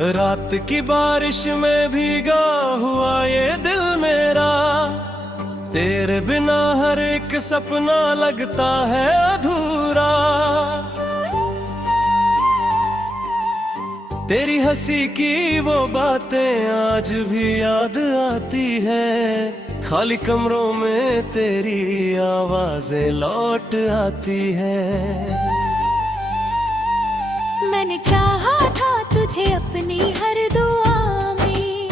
रात की बारिश में भीगा हुआ ये दिल मेरा, तेरे बिना हर एक सपना लगता है अधूरा। तेरी हंसी की वो बातें आज भी याद आती है, खाली कमरों में तेरी आवाजें लौट आती है। मैंने चाहा था तुझे अपनी हर दुआ में,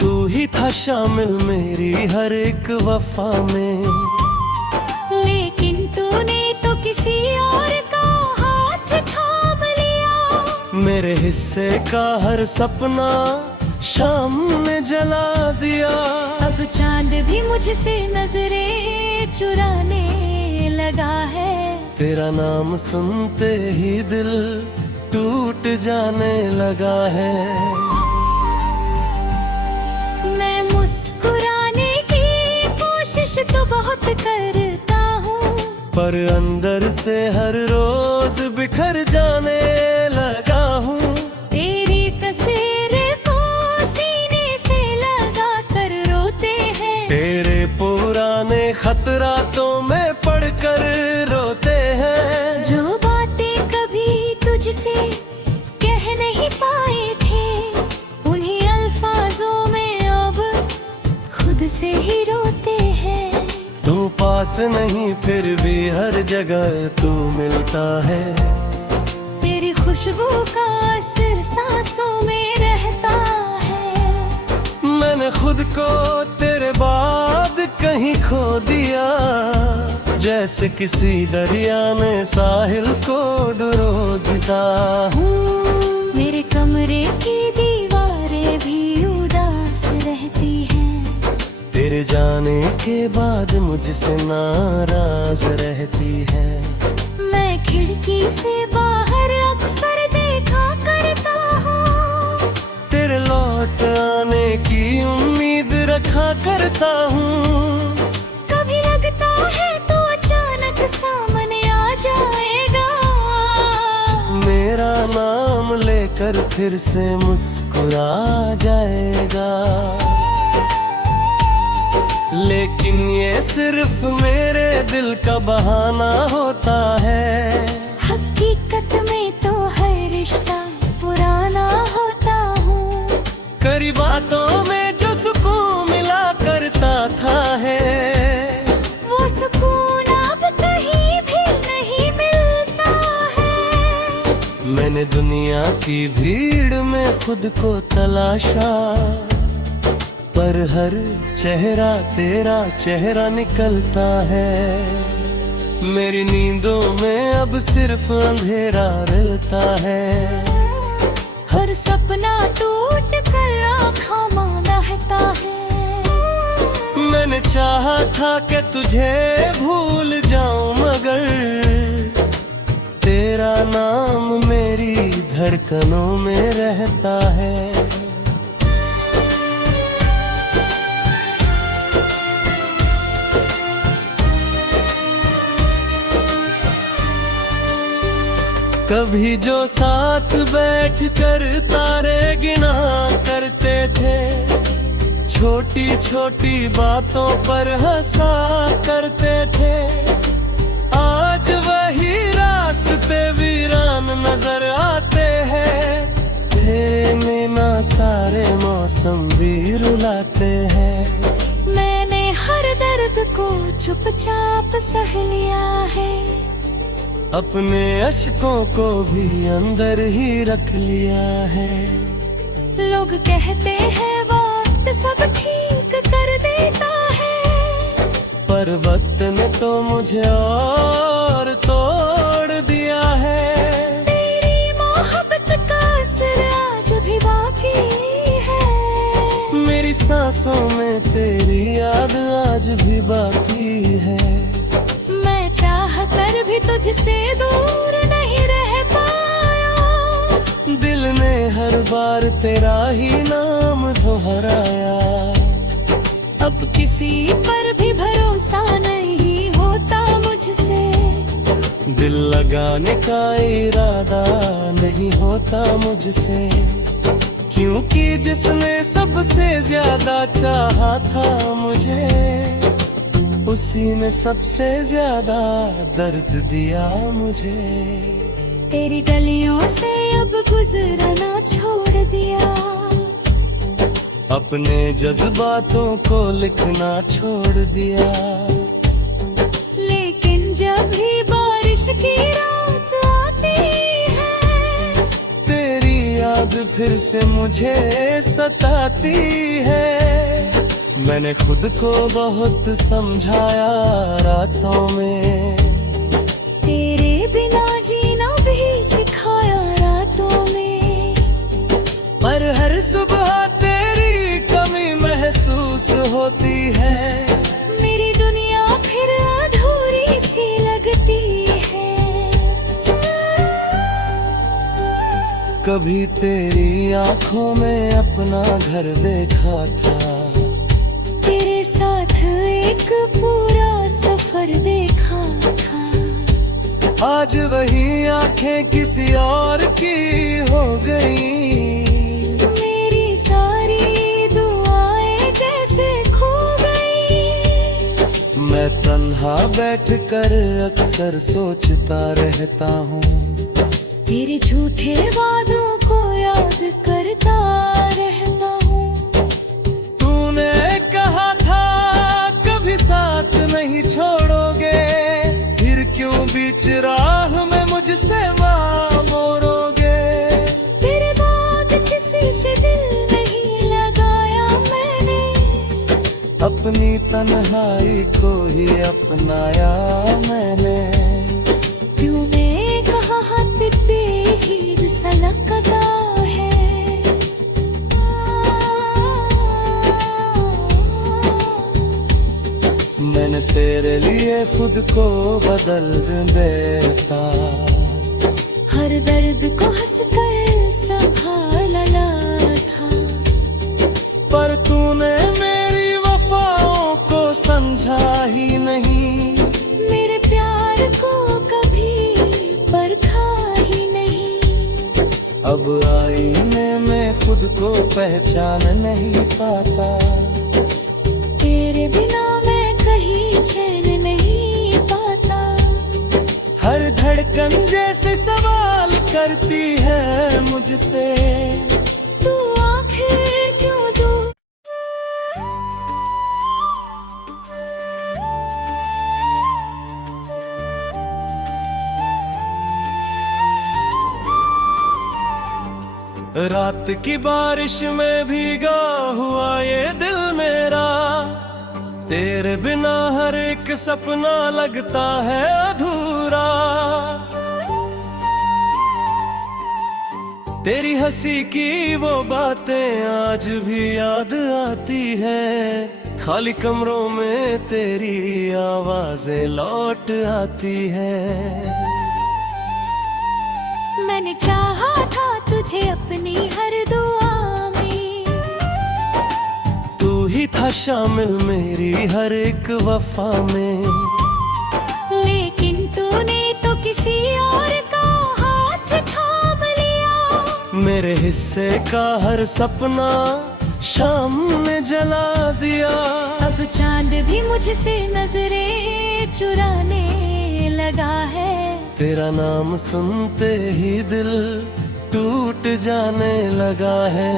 तू ही था शामिल मेरी हर एक वफा में, लेकिन तूने तो किसी और का हाथ थाम लिया। मेरे हिस्से का हर सपना शाम ने जला दिया। अब चांद भी मुझसे नजरें चुराने लगा है, तेरा नाम सुनते ही दिल टूट जाने लगा है। मैं मुस्कुराने की कोशिश तो बहुत करता हूँ, पर अंदर से हर रोज बिखर जाने लगा हूँ। तेरी तस्वीर को सीने से लगा कर रोते हैं, तेरे पुराने खतरातों में पढ़कर रोते हैं। जो बातें कभी तुझसे कह नहीं पाए थे, उन्हीं अल्फाजों में अब खुद से ही रोते हैं। तू पास नहीं फिर भी हर जगह तू मिलता है, तेरी खुशबू का असर सांसों में रहता है। मैंने खुद को तेरे बाद कहीं खो दिया, जैसे किसी दरिया ने साहिल को डुबो दिया। मेरे कमरे की दीवारें भी उदास रहती हैं, तेरे जाने के बाद मुझसे नाराज रहती है। मैं खिड़की से बाहर अक्सर देखा करता हूँ, तेरे लौट आने की उम्मीद रखा करता हूँ। कभी लगता है तो अचानक सामने आ जाएगा, मेरा नाम लेकर फिर से मुस्कुरा जाएगा। लेकिन ये सिर्फ मेरे दिल का बहाना होता है, हकीकत में तो हर रिश्ता पुराना होता हूँ। करी बातों में जो सुकून मिला करता था है, वो सुकून अब कहीं भी नहीं मिलता है। मैंने दुनिया की भीड़ में खुद को तलाशा, पर हर चेहरा तेरा चेहरा निकलता है। मेरी नींदों में अब सिर्फ अंधेरा रहता है, हर सपना टूट कर आँखों में रहता है। मैंने चाहा था कि तुझे भूल जाऊं, मगर तेरा नाम मेरी धड़कनों में रहता है। कभी जो साथ बैठ कर तारे गिना करते थे, छोटी छोटी बातों पर हंसा करते थे, आज वही रास्ते वीरान नजर आते हैं। तेरे में ना सारे मौसम भी रुलाते हैं। मैंने हर दर्द को चुपचाप सह लिया है, अपने अश्कों को भी अंदर ही रख लिया है। लोग कहते हैं वक्त सब ठीक कर देता है, पर वक्त ने तो मुझे और तोड़ दिया है। तेरी मोहब्बत का असर आज भी बाकी है, मेरी सांसों में तेरी याद आज भी बाकी है। मैं चाह कर भी तुझसे दूर नहीं रह पाया, दिल ने हर बार तेरा ही नाम दोहराया। अब किसी पर भी भरोसा नहीं होता मुझसे, दिल लगाने का इरादा नहीं होता मुझसे, क्योंकि जिसने सबसे ज्यादा चाहा था मुझे, उसी ने सबसे ज्यादा दर्द दिया मुझे। तेरी गलियों से अब गुजरना छोड़ दिया, अपने जज्बातों को लिखना छोड़ दिया। लेकिन जब भी बारिश की रात आती है, तेरी याद फिर से मुझे सताती है। मैंने खुद को बहुत समझाया रातों में, तेरे बिना जीना भी सिखाया रातों में। पर हर सुबह तेरी कमी महसूस होती है, मेरी दुनिया फिर अधूरी सी लगती है। कभी तेरी आंखों में अपना घर देखा था, तेरे साथ एक पूरा सफर देखा था। आज वही आंखें किसी और की हो गई, मेरी सारी दुआएं जैसे खो गई। मैं तन्हा बैठकर अक्सर सोचता रहता हूँ, तेरे झूठे वादों को याद करता रहता हूँ। तूने कहा था कभी साथ नहीं छोड़ोगे, फिर क्यों बीच राह में मुझसे मोड़ोगे। तेरे बाद किसी से दिल नहीं लगाया मैंने, अपनी तन्हाई को ही अपनाया मैंने। तूने कहा हाथ पे ही सलकता है, मैंने तेरे लिए खुद को बदल देता, हर दर्द को हंसकर संभाला था। पर तूने मेरी वफाओं को समझा ही नहीं, मेरे प्यार को कभी परखा ही नहीं। अब आईने में खुद को पहचान नहीं पाता, तेरे बिना मैं कहीं चैन नहीं पाता। हर धड़कन जैसे सवाल करती है मुझसे, तू आखिर क्यों दूर। रात की बारिश में भीगा हुआ ये दिल मेरा, तेरे बिना हर एक सपना लगता है अधूरा। तेरी हंसी की वो बातें आज भी याद आती है, खाली कमरों में तेरी आवाजें लौट आती है। मैंने चाहा था तुझे अपनी हर दुआ में, तू ही था शामिल मेरी हर एक वफा में। लेकिन तूने तो किसी और का हाथ थाम लिया, मेरे हिस्से का हर सपना शाम ने जला दिया। अब चांद भी मुझसे नजरें चुराने लगा है, तेरा नाम सुनते ही दिल टूट जाने लगा है।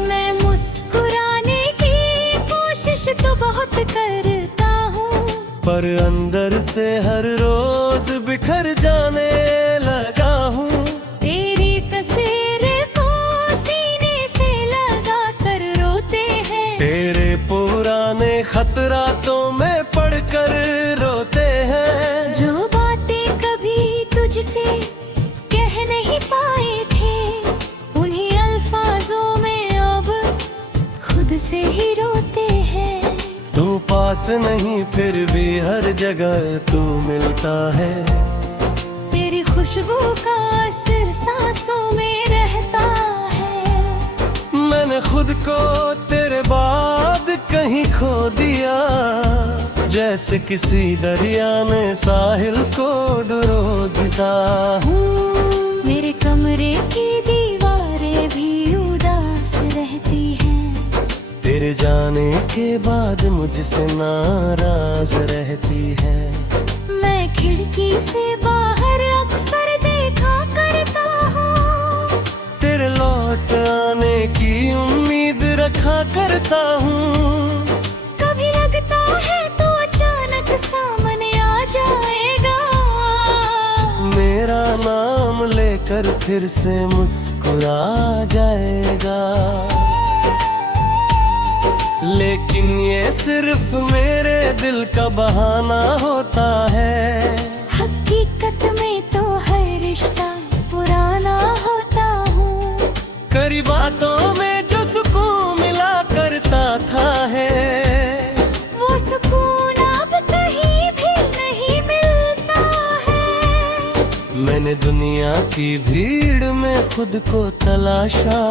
मैं मुस्कुराने की कोशिश तो बहुत करता हूँ, पर अंदर से हर रोज बिखर जाने लगा हूँ। तेरी तस्वीर को सीने से लगा कर रोते हैं, तेरे पुराने खतरातों में पढ़कर रोते हैं। जो बातें कभी तुझसे कह नहीं पाए थे, उन्हीं अल्फाजों में अब खुद से ही रोते हैं। तू पास नहीं फिर भी हर जगह तू मिलता है, तेरी खुशबू का असर सांसों में रहता है। मैंने खुद को तेरे बाद कहीं खो दिया, जैसे किसी दरिया ने साहिल को डुबो दिया। मेरे कमरे की दीवारें भी उदास रहती हैं, तेरे जाने के बाद मुझसे नाराज रहती है। मैं खिड़की से बाहर अक्सर देखा करता हूँ, तेरे लौट आने की उम्मीद रखा करता हूँ। कभी लगता है तो अचानक सामने आ जाएगा, मेरा नाम लेकर फिर से मुस्कुरा जाएगा। लेकिन ये सिर्फ मेरे दिल का बहाना होता है, हकीकत में तो हर रिश्ता पुराना होता हूँ। करी बातों में जो सुकून मिला करता था है, वो सुकून अब कहीं भी नहीं मिलता है। मैंने दुनिया की भीड़ में खुद को तलाशा,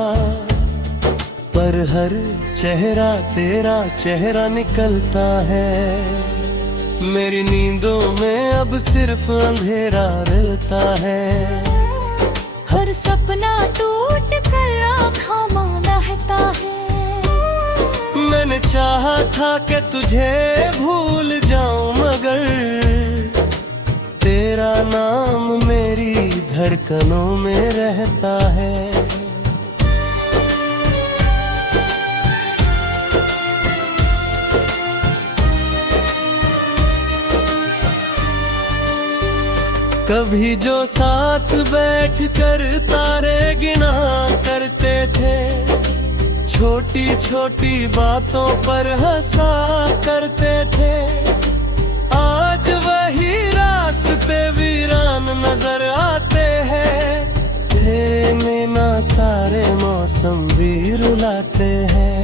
पर हर चेहरा तेरा चेहरा निकलता है। मेरी नींदों में अब सिर्फ अंधेरा रहता है, हर सपना टूट कर आँखों में रहता है। मैंने चाहा था कि तुझे भूल जाऊं, मगर तेरा नाम मेरी धड़कनों में रहता है। कभी जो साथ बैठ कर तारे गिना करते थे, छोटी छोटी बातों पर हंसा करते थे, आज वही रास्ते वीरान नजर आते हैं। तेरे में ना सारे मौसम भी रुलाते हैं।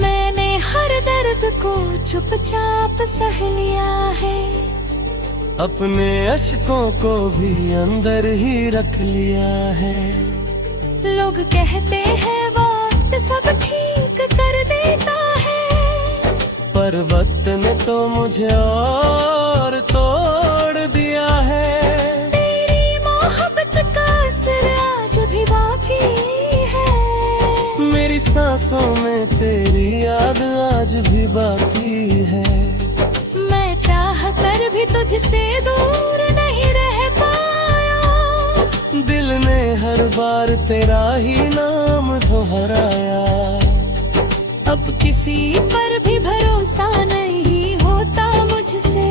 मैंने हर दर्द को चुपचाप सह लिया है, अपने अश्कों को भी अंदर ही रख लिया है। लोग कहते हैं वक्त सब ठीक कर देता है, पर वक्त ने तो मुझे और तोड़ दिया है। तेरी मोहब्बत का असर आज भी बाकी है, मेरी सांसों में तेरी याद आज भी बाकी है। मैं चाह कर भी तुझसे दूर नहीं रह पाया, दिल ने हर बार तेरा ही नाम दोहराया। अब किसी पर भी भरोसा नहीं होता मुझसे,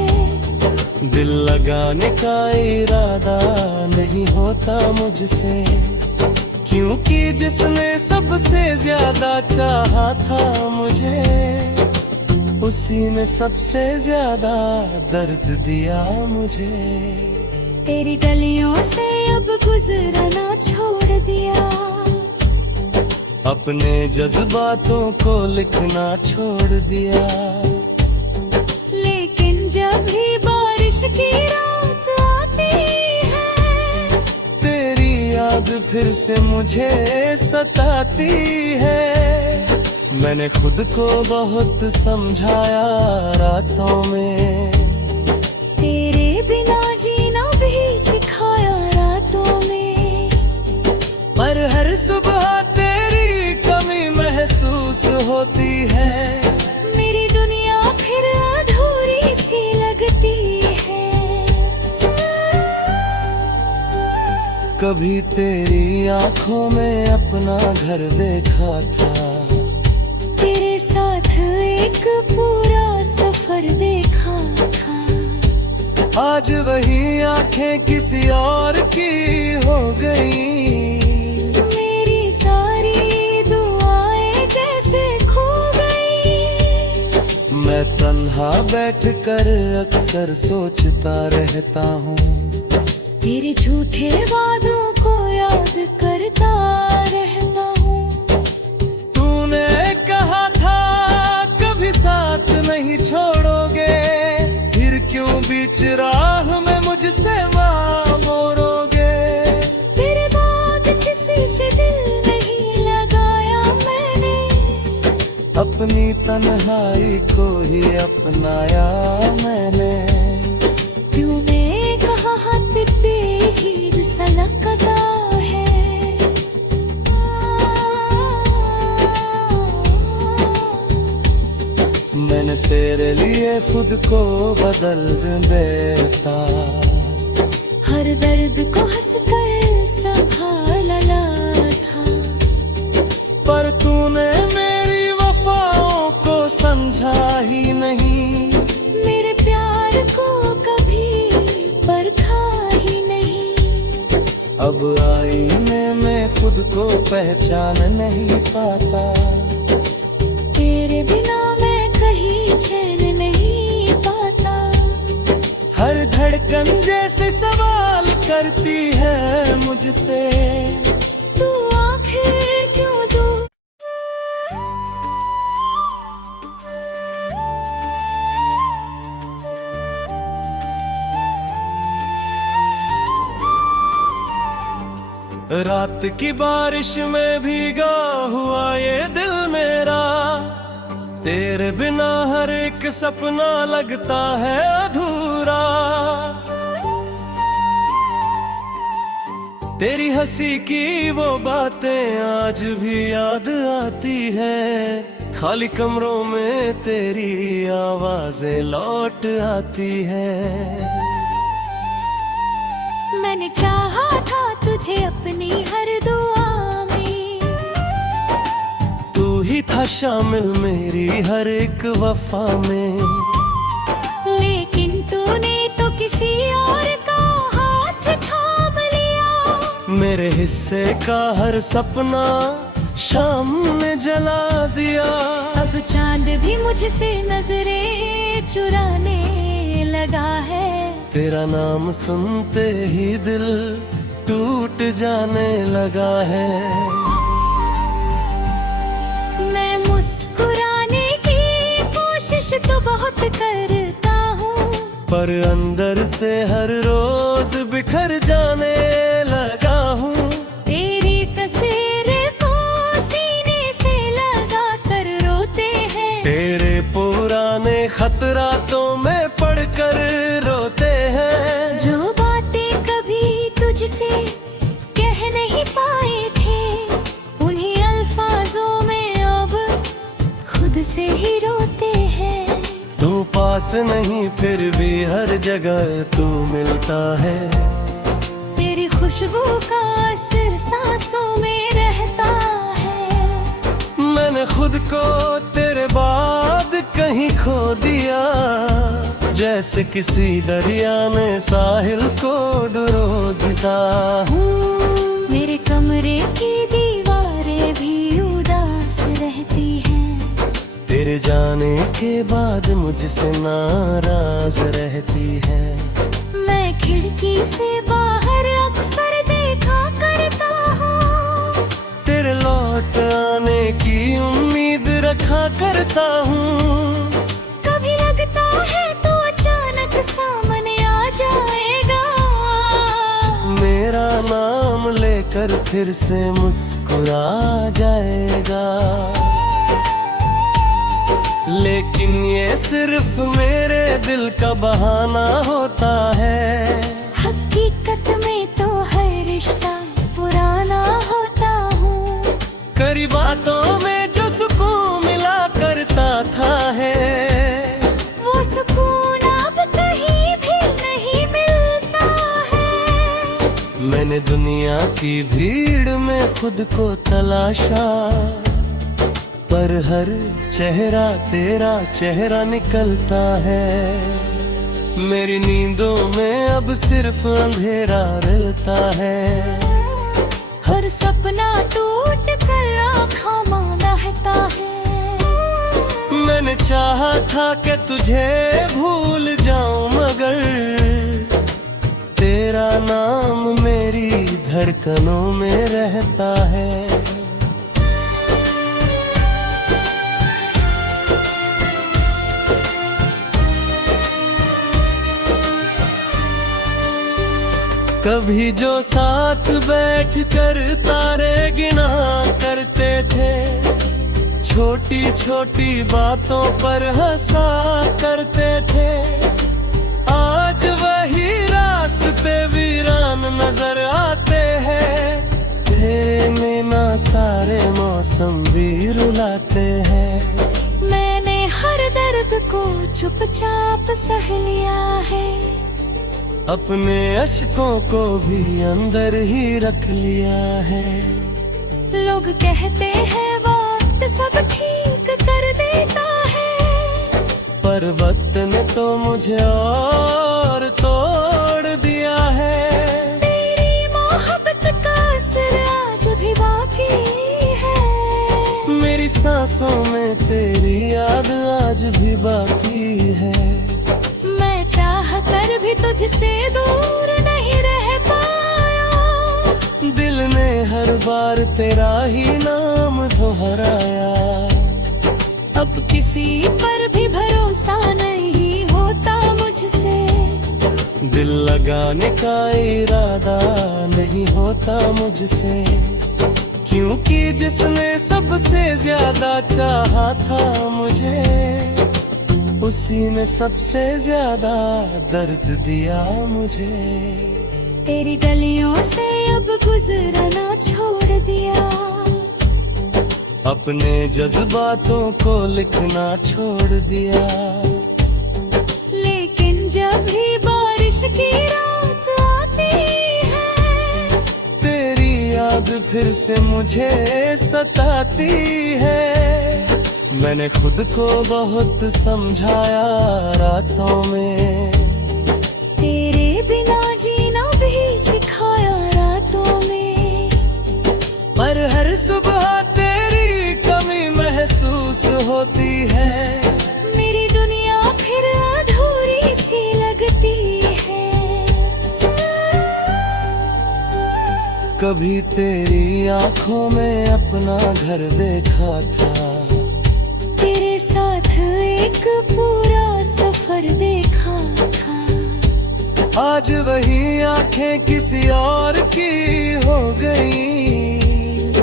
दिल लगाने का इरादा नहीं होता मुझसे, क्योंकि जिसने सबसे ज्यादा चाहा था मुझे, उसी ने सबसे ज्यादा दर्द दिया मुझे। तेरी गलियों से अब गुजरना छोड़ दिया, अपने जज्बातों को लिखना छोड़ दिया। लेकिन जब भी बारिश की रात आती है, तेरी याद फिर से मुझे सताती है। मैंने खुद को बहुत समझाया रातों में, तेरे बिना जीना भी सिखाया रातों में, पर हर सुबह तेरी कमी महसूस होती है। मेरी दुनिया फिर अधूरी सी लगती है। कभी तेरी आंखों में अपना घर देखा था, तेरे साथ एक पूरा सफर देखा था, आज वही आंखें किसी और की हो गई। मेरी सारी दुआएं जैसे खो गई। मैं तन्हा बैठकर अक्सर सोचता रहता हूँ, तेरे झूठे वादों को याद करता रहता हूँ। तूने कहा था कभी साथ नहीं छोड़ोगे, फिर क्यों बीच राह में मुझसे वहाँ मोड़ोगे। तेरे बाद किसी से दिल नहीं लगाया मैंने, अपनी तन्हाई को ही अपनाया मैंने। तूने कहा हाथ पे हीर सा लगता है, मैंने तेरे लिए खुद को बदल देता। हर दर्द को हंसकर संभाला था, पर तूने मेरी वफाओं को समझा ही नहीं। मेरे प्यार को कभी परखा ही नहीं। अब आईने में खुद को पहचान नहीं पाता। तेरे बिना मैं कहीं चैन नहीं पाता। हर धड़कन जैसे सवाल करती है मुझसे, तू आखिर क्यों दूर। रात की बारिश में भीगा हुआ ये दिल मेरा, तेरे बिना हर एक सपना लगता है अधूरा। तेरी हंसी की वो बातें आज भी याद आती है। खाली कमरों में तेरी आवाजें लौट आती है। मैंने चाहा था तुझे अपनी हर दुआ में, तू ही था शामिल मेरी हर एक वफा में। लेकिन तूने तो किसी और का हाथ थाम लिया। मेरे हिस्से का हर सपना शाम ने जला दिया। अब चांद भी मुझसे नजरें चुराने लगा है। तेरा नाम सुनते ही दिल टूट जाने लगा है। मैं मुस्कुराने की कोशिश तो बहुत करता हूँ, पर अंदर से हर रोज बिखर जाने लगा हूँ। तेरी तस्वीर को सीने से लगा कर रोते हैं। तेरे पुराने खतरातों में पढ़कर रोते हैं। जो बातें कभी तुझसे कह नहीं पाए थे, उन्हीं अल्फाजों में अब खुद से ही रोते हैं। तू पास नहीं फिर भी हर जगह तू मिलता है। तेरी खुशबू का असर सांसों में रहता है। मैंने खुद को तेरे बाद कहीं खो दिया, जैसे किसी दरिया ने साहिल को डुबो दिया। मेरे कमरे की दीवारें भी उदास रहती हैं। तेरे जाने के बाद मुझसे नाराज रहती है। मैं खिड़की से बाहर अक्सर देखा करता हूँ। तेरे लौट आने की उम्मीद रखा करता हूँ। कभी लगता है तो अचानक सामने आ जाएगा। मेरा नाम लेकर फिर से मुस्कुरा जाएगा। लेकिन ये सिर्फ मेरे दिल का बहाना होता है। हकीकत में तो हर रिश्ता पुराना होता हूँ। करी बातों में जो सुकून मिला करता था है, वो सुकून अब कहीं भी नहीं मिलता है। मैंने दुनिया की भीड़ में खुद को तलाशा, पर हर चेहरा तेरा चेहरा निकलता है। मेरी नींदों में अब सिर्फ अंधेरा रहता है। हर सपना टूट कर आँखों में रहता है। मैंने चाहा था कि तुझे भूल जाऊं, मगर तेरा नाम मेरी धड़कनों में रहता है। कभी जो साथ बैठ कर तारे गिना करते थे, छोटी छोटी बातों पर हंसा करते थे, आज वही रास्ते वीरान नजर आते हैं। तेरे में ना सारे मौसम भी रुलाते हैं। मैंने हर दर्द को चुपचाप सह लिया है, अपने अश्कों को भी अंदर ही रख लिया है। लोग कहते हैं वक्त सब ठीक कर देता है, पर वक्त ने तो मुझे और तोड़ दिया है। तेरी मोहब्बत का असर आज भी बाकी है, मेरी सांसों में तेरी याद आज भी बाकी है। मैं चाह कर भी तुझसे दूर नहीं रह पाया, दिल ने हर बार तेरा ही नाम दोहराया। अब किसी पर भी भरोसा नहीं होता मुझसे, दिल लगाने का इरादा नहीं होता मुझसे, क्योंकि जिसने सबसे ज्यादा चाहा था मुझे, उसी ने सबसे ज्यादा दर्द दिया मुझे। तेरी गलियों से अब गुजरना छोड़ दिया, अपने जज्बातों को लिखना छोड़ दिया। लेकिन जब भी बारिश की रात आती है, तेरी याद फिर से मुझे सताती है। मैंने खुद को बहुत समझाया रातों में, तेरे बिना जीना भी सिखाया रातों में, पर हर सुबह तेरी कमी महसूस होती है। मेरी दुनिया फिर अधूरी सी लगती है। कभी तेरी आंखों में अपना घर देखा था, तेरे साथ एक पूरा सफर देखा था, आज वही आंखें किसी और की हो गई।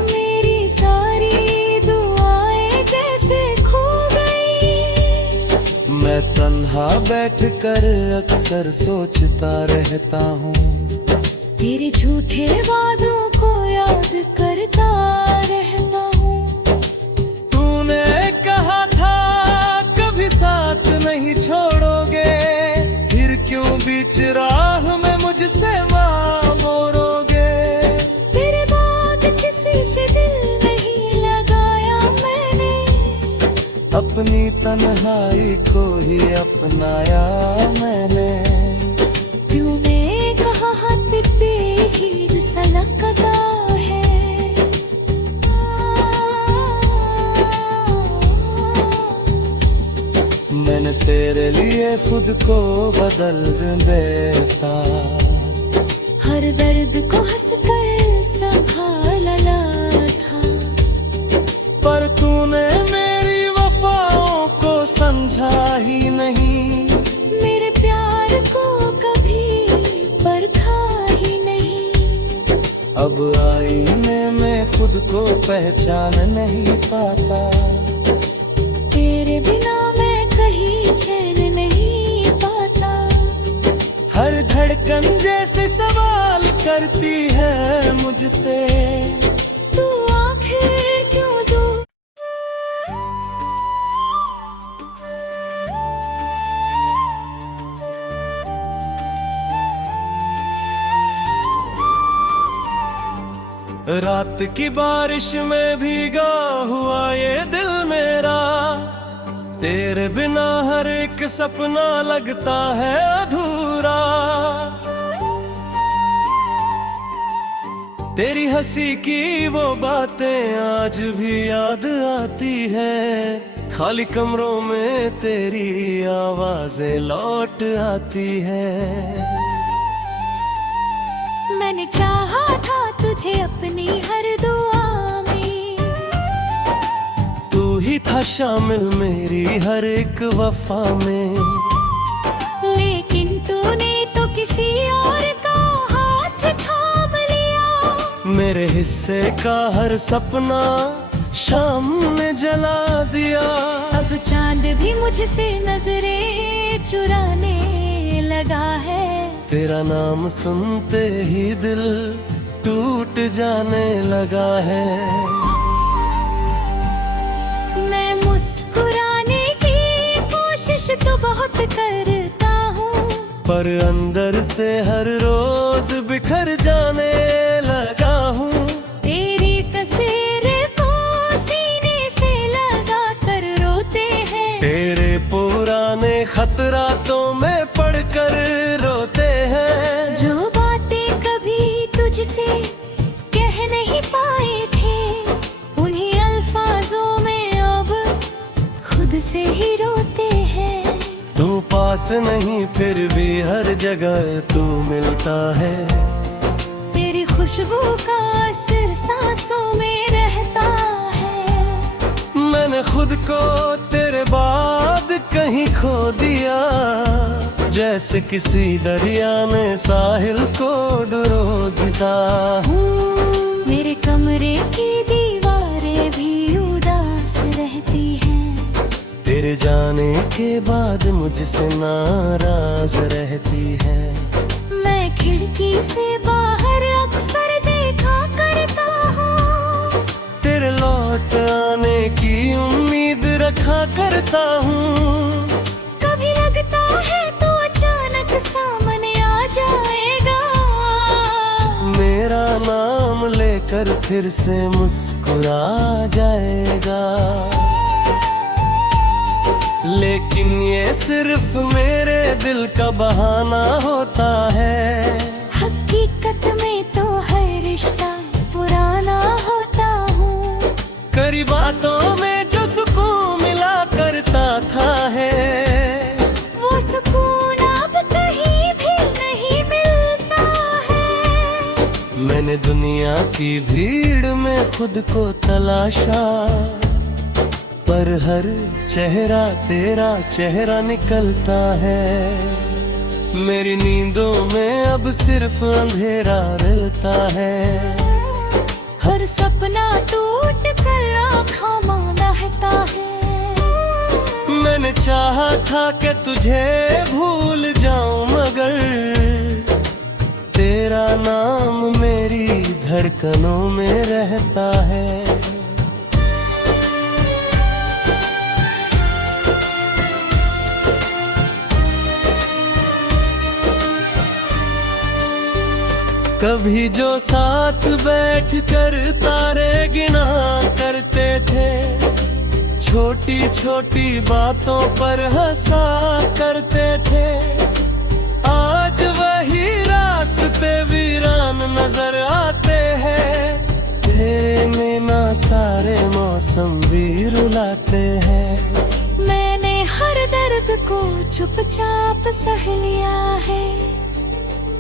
मेरी सारी दुआएं जैसे खो गई। मैं तन्हा बैठकर अक्सर सोचता रहता हूँ, तेरे झूठे वादों को याद करता रहता हूँ। तूने कहा था कभी साथ नहीं छोड़ोगे, फिर क्यों बीच राह में मुझसे वाह मोड़ोगे। तेरे बाद किसी से दिल नहीं लगाया मैंने, अपनी तन्हाई को ही अपनाया मैंने। तूने कहा हाथ पे ही सनकता है, मैंने तेरे लिए खुद को बदल देता, हर दर्द को हंसकर संभाला था। पर तूने मेरी वफाओं को समझा ही नहीं, मेरे प्यार को कभी परखा ही नहीं। अब आईने में खुद को पहचान नहीं पाता, तेरे बिना मैं कहीं चैन नहीं पाता। हर धड़कन जैसे सवाल करती है मुझसे, तू आखिर क्यों दूर। रात की बारिश में भीगा हुआ ये दिल मेरा, तेरे बिना हर एक सपना लगता है अधूरा। तेरी हंसी की वो बातें आज भी याद आती है, खाली कमरों में तेरी आवाजें लौट आती है। मैंने चाहा था तुझे अपनी हर दुआ में, तू ही था शामिल मेरी हर एक वफा में। लेकिन तूने तो किसी और का हाथ थाम लिया। मेरे हिस्से का हर सपना शाम ने जला दिया। अब चांद भी मुझसे नजरें चुराने लगा है। तेरा नाम सुनते ही दिल टूट जाने लगा है। मैं मुस्कुराने की कोशिश तो बहुत करता हूँ, पर अंदर से हर रोज बिखर जाने लगा हूँ। तेरी तस्वीर को सीने से लगा कर रोते हैं। तेरे पुराने खतरातों में पढ़कर रोते हैं। जो बातें कभी तुझसे कह नहीं पाए थे, उन्हीं अल्फाजों में अब खुद से ही रोते हैं। तू पास नहीं फिर भी हर जगह तू मिलता है। तेरी खुशबू का असर सांसों में रहता है। मैंने खुद को तेरे बाद कहीं खो दिया, जैसे किसी दरिया ने साहिल को डुबो दिया। मेरे कमरे की दीवारें भी उदास रहती हैं। तेरे जाने के बाद मुझसे नाराज रहती है। मैं खिड़की से बाहर अक्सर देखा करता हूँ। तेरे लौट आने की उम्मीद रखा करता हूँ। कभी लगता है तो अचानक सामने आ जाएगा। मेरा नाम लेकर फिर से मुस्कुरा जाएगा। लेकिन ये सिर्फ मेरे दिल का बहाना होता है। हकीकत में तो हर रिश्ता पुराना होता हूँ। करी बातों में जो सुकून मिला करता था है, वो सुकून अब कहीं भी नहीं मिलता है। मैंने दुनिया की भीड़ में खुद को तलाशा, पर हर चेहरा तेरा चेहरा निकलता है। मेरी नींदों में अब सिर्फ अंधेरा रहता है। हर सपना टूट कर आँखों में रहता है। मैंने चाहा था कि तुझे भूल जाऊं, मगर तेरा नाम मेरी धड़कनों में रहता है। कभी जो साथ बैठ कर तारे गिना करते थे, छोटी छोटी बातों पर हंसा करते थे, आज वही रास्ते वीरान नजर आते हैं। तेरे में ना सारे मौसम भी रुलाते हैं। मैंने हर दर्द को चुपचाप सह लिया है।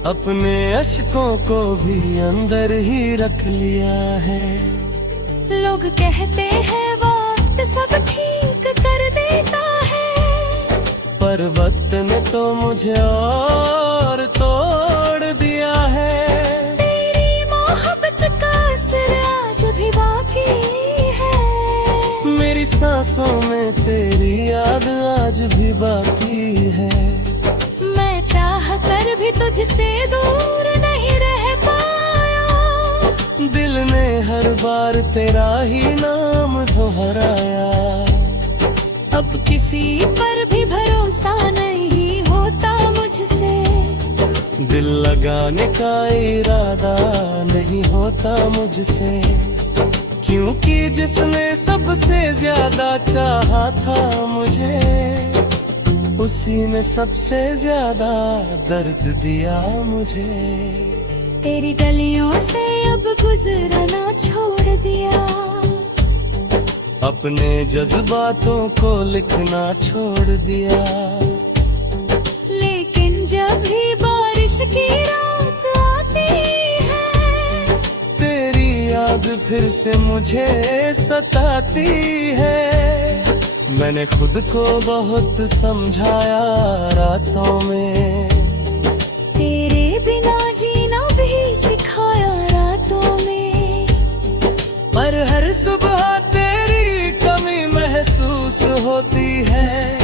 अपने अश्कों को भी अंदर ही रख लिया है। लोग कहते हैं वक्त सब ठीक कर देता है, पर वक्त ने तो मुझे और तोड़ दिया है। तेरी मोहब्बत का असर आज भी बाकी है। मेरी सांसों में तेरी याद आज भी बाकी है। मैं चाह कर भी तुझसे दूर नहीं रह पाया। दिल ने हर बार तेरा ही नाम दोहराया। अब किसी पर भी भरोसा नहीं होता मुझसे। दिल लगाने का इरादा नहीं होता मुझसे, क्योंकि जिसने सबसे ज्यादा चाहा था मुझे, उसी ने सबसे ज्यादा दर्द दिया मुझे। तेरी गलियों से अब गुजरना छोड़ दिया। अपने जज्बातों को लिखना छोड़ दिया। लेकिन जब भी बारिश की रात आती है, तेरी याद फिर से मुझे सताती है। मैंने खुद को बहुत समझाया रातों में, तेरे बिना जीना भी सिखाया रातों में। पर हर सुबह तेरे रोती है